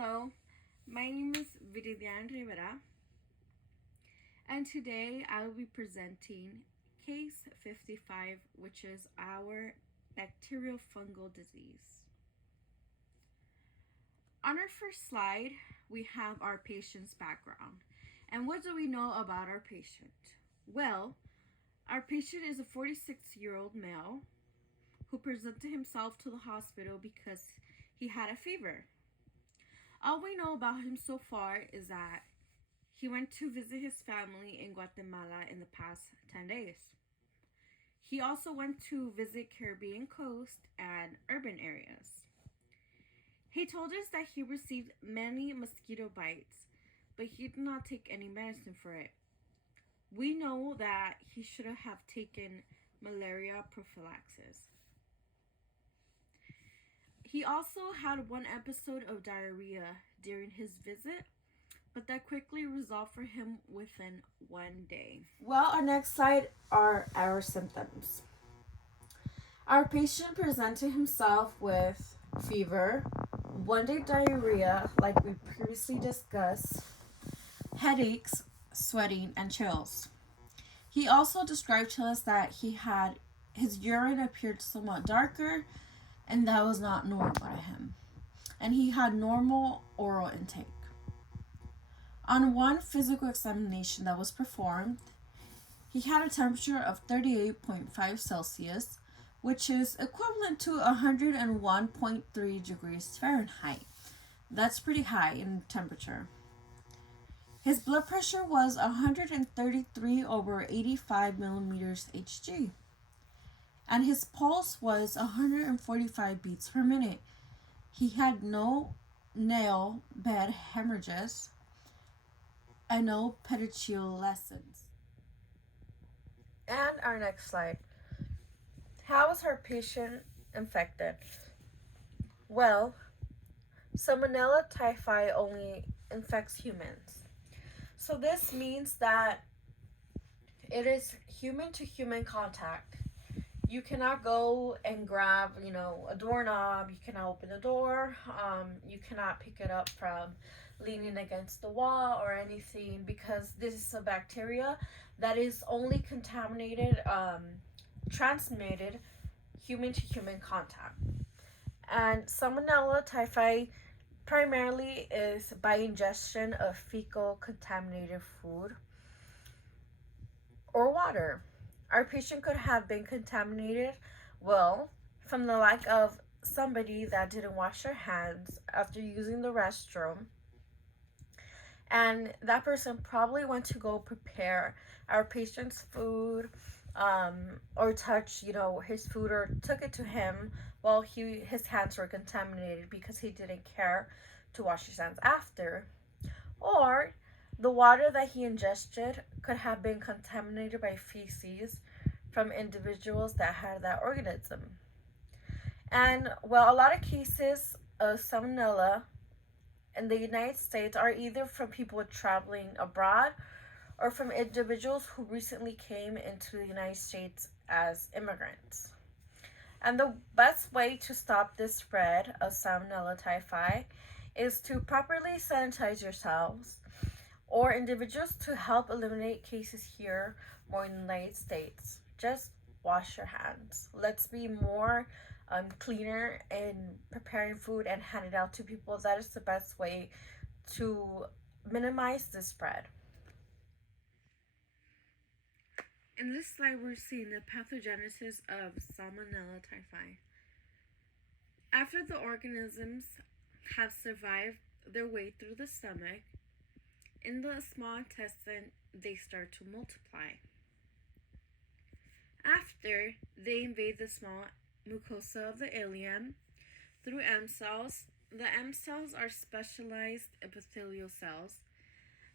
Hello, my name is Viridian Rivera, and today I will be presenting case 55, which is our bacterial fungal disease. On our first slide, we have our patient's background. And what do we know about our patient? Well, our patient is a 46-year-old male who presented himself to the hospital because he had a fever. All we know about him so far is that he went to visit his family in Guatemala in the past 10 days. He also went to visit Caribbean coast and urban areas. He told us that he received many mosquito bites, but he did not take any medicine for it. We know that he should have taken malaria prophylaxis. He also had one episode of diarrhea during his visit, but that quickly resolved for him within 1 day. Well, our next slide are our symptoms. Our patient presented himself with fever, 1 day diarrhea, like we previously discussed, headaches, sweating, and chills. He also described to us that his urine appeared somewhat darker, and that was not normal to him. And he had normal oral intake. On one physical examination that was performed, he had a temperature of 38.5 Celsius, which is equivalent to 101.3 degrees Fahrenheit. That's pretty high in temperature. His blood pressure was 133 over 85 millimeters Hg. And his pulse was 145 beats per minute. He had no nail bed hemorrhages and no petechial. And our next slide. How is our patient infected? Well, Salmonella typhi only infects humans. So this means that it is human to human contact. You cannot go and grab, a doorknob. You cannot open the door. You cannot pick it up from leaning against the wall or anything, because this is a bacteria that is only transmitted human to human contact. And Salmonella typhi primarily is by ingestion of fecal contaminated food or water. Our patient could have been contaminated, from the lack of somebody that didn't wash their hands after using the restroom. And that person probably went to go prepare our patient's food, or touch, his food, or took it to him while his hands were contaminated because he didn't care to wash his hands after. Or the water that he ingested could have been contaminated by feces from individuals that had that organism. And a lot of cases of Salmonella in the United States are either from people traveling abroad or from individuals who recently came into the United States as immigrants. And the best way to stop this spread of Salmonella typhi is to properly sanitize yourselves or individuals to help eliminate cases here more in the United States. Just wash your hands. Let's be more cleaner in preparing food and hand it out to people. That is the best way to minimize the spread. In this slide, we're seeing the pathogenesis of Salmonella typhi. After the organisms have survived their way through the stomach, in the small intestine, they start to multiply. After, they invade the small mucosa of the ileum through M cells. The M cells are specialized epithelial cells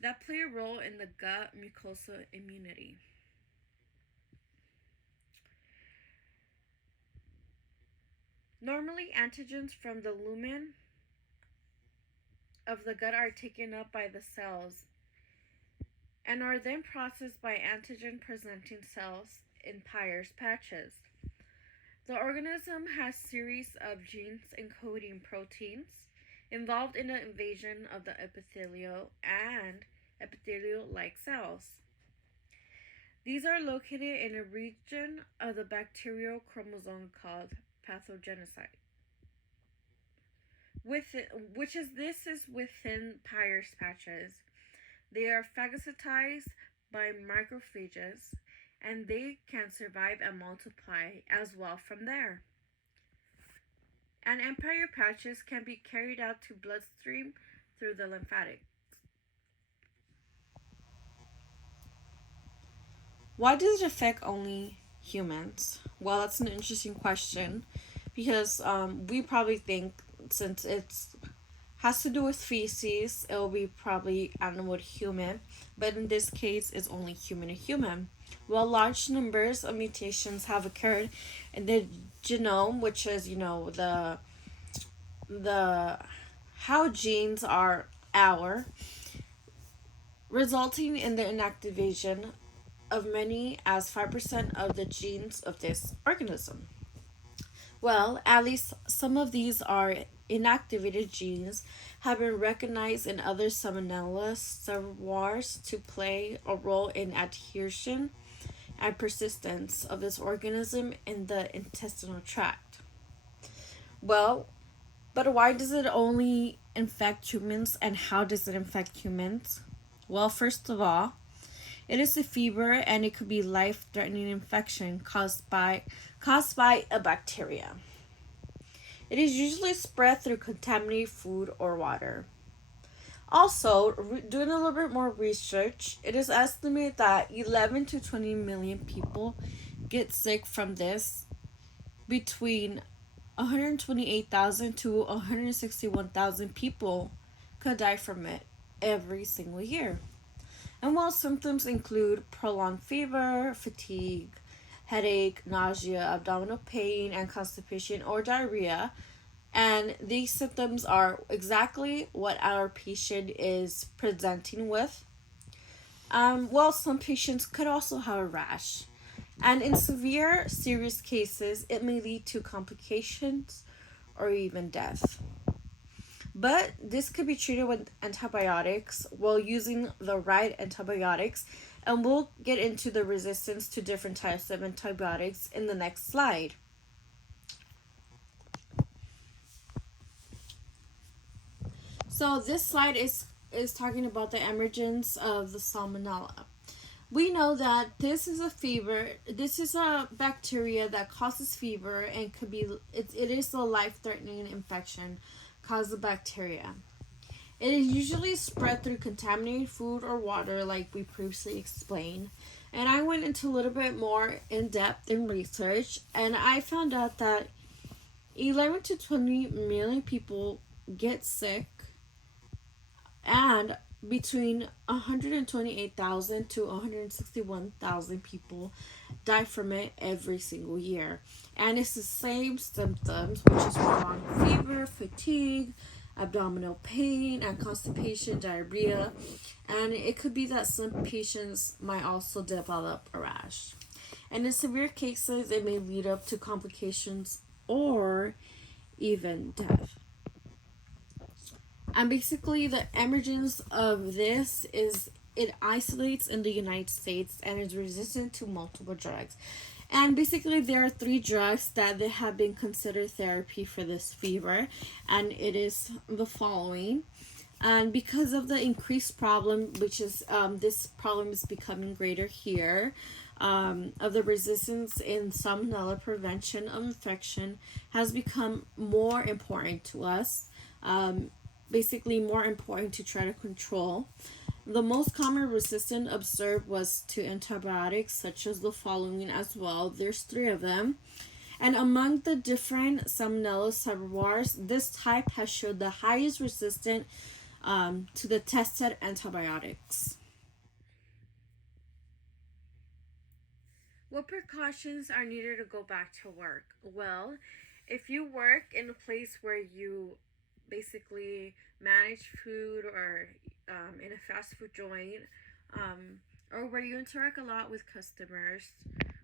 that play a role in the gut mucosa immunity. Normally, antigens from the lumen of the gut are taken up by the cells and are then processed by antigen-presenting cells in Peyer's patches. The organism has series of genes encoding proteins involved in the invasion of the epithelial and epithelial-like cells. These are located in a region of the bacterial chromosome called pathogenesis, which is within Peyer's patches. They are phagocytized by macrophages, and they can survive and multiply as well from there. And Empire patches can be carried out to bloodstream through the lymphatic. Why does it affect only humans? Well, that's an interesting question because we probably think since it's has to do with feces, it will be probably animal to human, but in this case, it's only human to human. Well, large numbers of mutations have occurred in the genome, which is the how genes are our, resulting in the inactivation of many as 5% of the genes of this organism. Well, at least some of these are inactivated genes have been recognized in other Salmonella reservoirs to play a role in adhesion and persistence of this organism in the intestinal tract. Well, but why does it only infect humans and how does it infect humans? Well, first of all, it is a fever and it could be life-threatening infection caused by a bacteria. It is usually spread through contaminated food or water. Also, doing a little bit more research, it is estimated that 11 to 20 million people get sick from this. Between 128,000 to 161,000 people could die from it every single year. And while symptoms include prolonged fever, fatigue, headache, nausea, abdominal pain, and constipation or diarrhea, and these symptoms are exactly what our patient is presenting with. Well, some patients could also have a rash. And in severe, serious cases, it may lead to complications or even death. But this could be treated with antibiotics while using the right antibiotics, and we'll get into the resistance to different types of antibiotics in the next slide. So this slide is talking about the emergence of the Salmonella. We know that this is a fever. This is a bacteria that causes fever and could be it is a life-threatening infection caused by bacteria. It is usually spread through contaminated food or water, like we previously explained. And I went into a little bit more in depth in research, and I found out that 11 to 20 million people get sick, and between 128,000 to 161,000 people die from it every single year. And it's the same symptoms, which is prolonged fever, fatigue, abdominal pain, and constipation, diarrhea. And it could be that some patients might also develop a rash. And in severe cases, it may lead up to complications or even death. And basically, the emergence of this is it isolates in the United States and is resistant to multiple drugs. And basically, there are 3 drugs that they have been considered therapy for this fever, and it is the following. And because of the increased problem, which is this problem is becoming greater here, of the resistance in Salmonella, prevention of infection has become more important to us. Basically more important to try to control. The most common resistance observed was to antibiotics, such as the following as well. There's 3 of them. And among the different Salmonella reservoirs, this type has showed the highest resistance to the tested antibiotics. What precautions are needed to go back to work? Well, if you work in a place where you basically manage food or in a fast food joint, or where you interact a lot with customers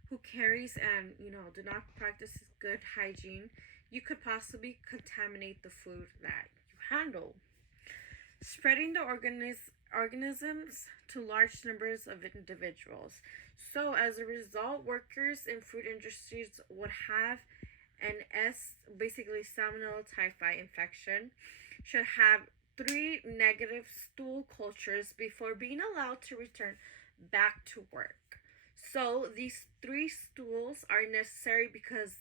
who carries and do not practice good hygiene, you could possibly contaminate the food that you handle, spreading the organisms to large numbers of individuals. So, as a result, workers in food industries would have an basically Salmonella typhi infection, should have 3 negative stool cultures before being allowed to return back to work. So, these 3 stools are necessary because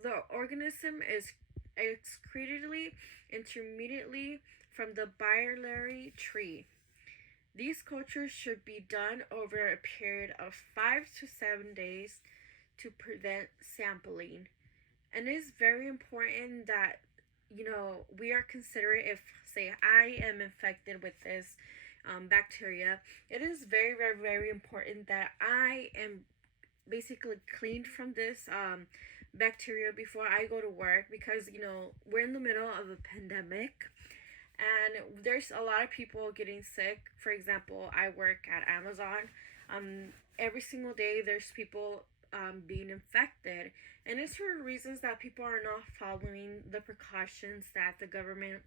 the organism is excreted intermediately from the biliary tree. These cultures should be done over a period of 5 to 7 days to prevent sampling. And it is very important that, we are considerate if, say, I am infected with this bacteria. It is very, very, very important that I am basically cleaned from this bacteria before I go to work, because we're in the middle of a pandemic and there's a lot of people getting sick. For example, I work at Amazon. Every single day there's people being infected, and it's for reasons that people are not following the precautions that the government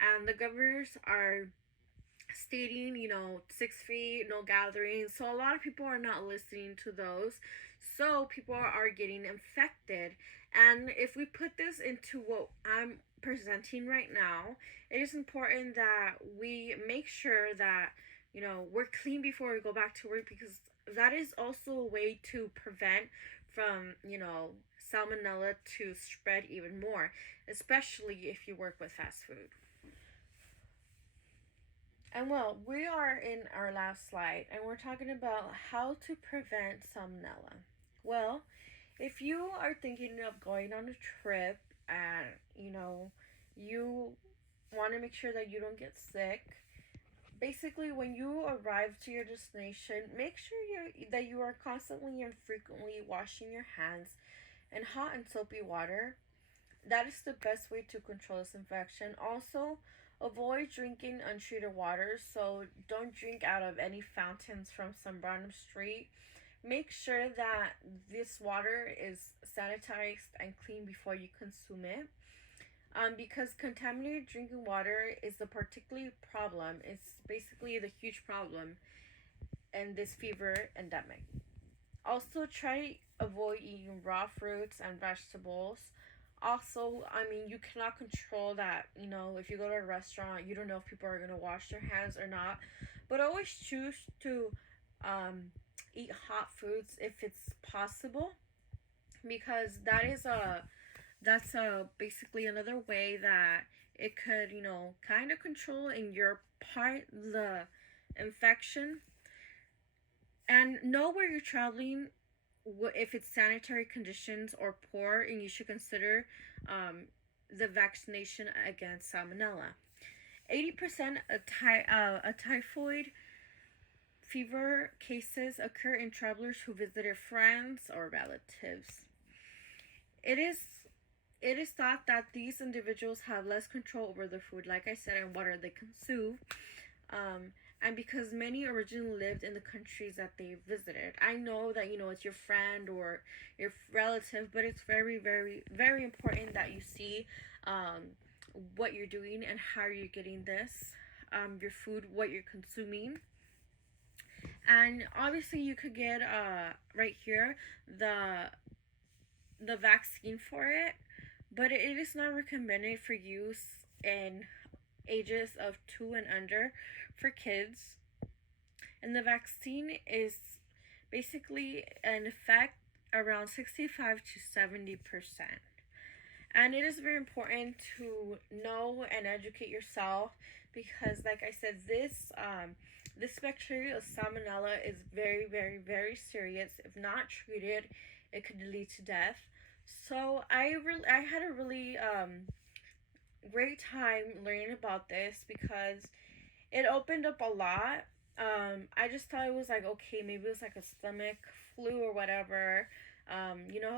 and the governors are stating, 6 feet, no gathering. So a lot of people are not listening to those. So people are getting infected. And if we put this into what I'm presenting right now, it is important that we make sure that, we're clean before we go back to work, because that is also a way to prevent from, salmonella to spread even more, especially if you work with fast food. And well, we are in our last slide and we're talking about how to prevent salmonella. Well, if you are thinking of going on a trip and you want to make sure that you don't get sick, basically when you arrive to your destination, make sure that you are constantly and frequently washing your hands in hot and soapy water. That is the best way to control this infection. Also, avoid drinking untreated water, so don't drink out of any fountains from some random street. Make sure that this water is sanitized and clean before you consume it. Because contaminated drinking water is a particular problem. It's basically the huge problem in this fever endemic. Also, try avoid eating raw fruits and vegetables. Also, you cannot control that. If you go to a restaurant, you don't know if people are going to wash their hands or not. But always choose to eat hot foods if it's possible, because that's basically another way that it could, kind of control in your part the infection. And know where you're traveling, if its sanitary conditions are poor, and you should consider the vaccination against salmonella. 80% of typhoid fever cases occur in travelers who visited friends or relatives. It is thought that these individuals have less control over their food, like I said, and water they consume. And because many originally lived in the countries that they visited. I know that, it's your friend or your relative, but it's very, very, very important that you see what you're doing and how you're getting this, your food, what you're consuming. And obviously you could get, right here, the vaccine for it, but it is not recommended for use in ages of 2 and under for kids. And the vaccine is basically an effect around 65 to 70%. And it is very important to know and educate yourself, because like I said, this bacteria of salmonella is very, very, very serious. If not treated, it could lead to death. So I had a really great time learning about this, because it opened up a lot. I just thought it was like, okay, maybe it was like a stomach flu or whatever.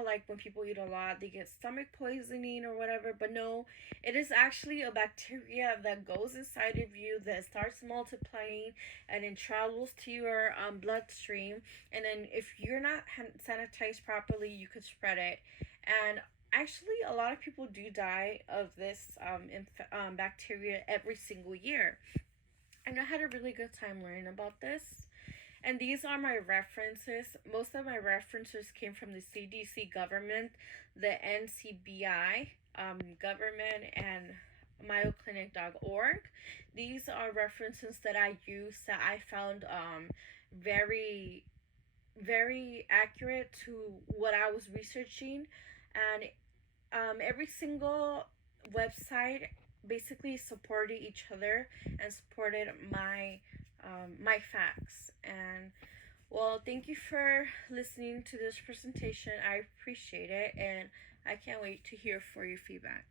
Like when people eat a lot, they get stomach poisoning or whatever. But no, it is actually a bacteria that goes inside of you, that starts multiplying and then travels to your bloodstream. And then if you're not sanitized properly, you could spread it. And Actually, a lot of people do die of this bacteria every single year. And I had a really good time learning about this. And these are my references. Most of my references came from the CDC government, the NCBI government, and MayoClinic.org. These are references that I use that I found very, very accurate to what I was researching. And every single website basically supported each other and supported my facts. And well, thank you for listening to this presentation. I appreciate it, and I can't wait to hear for your feedback.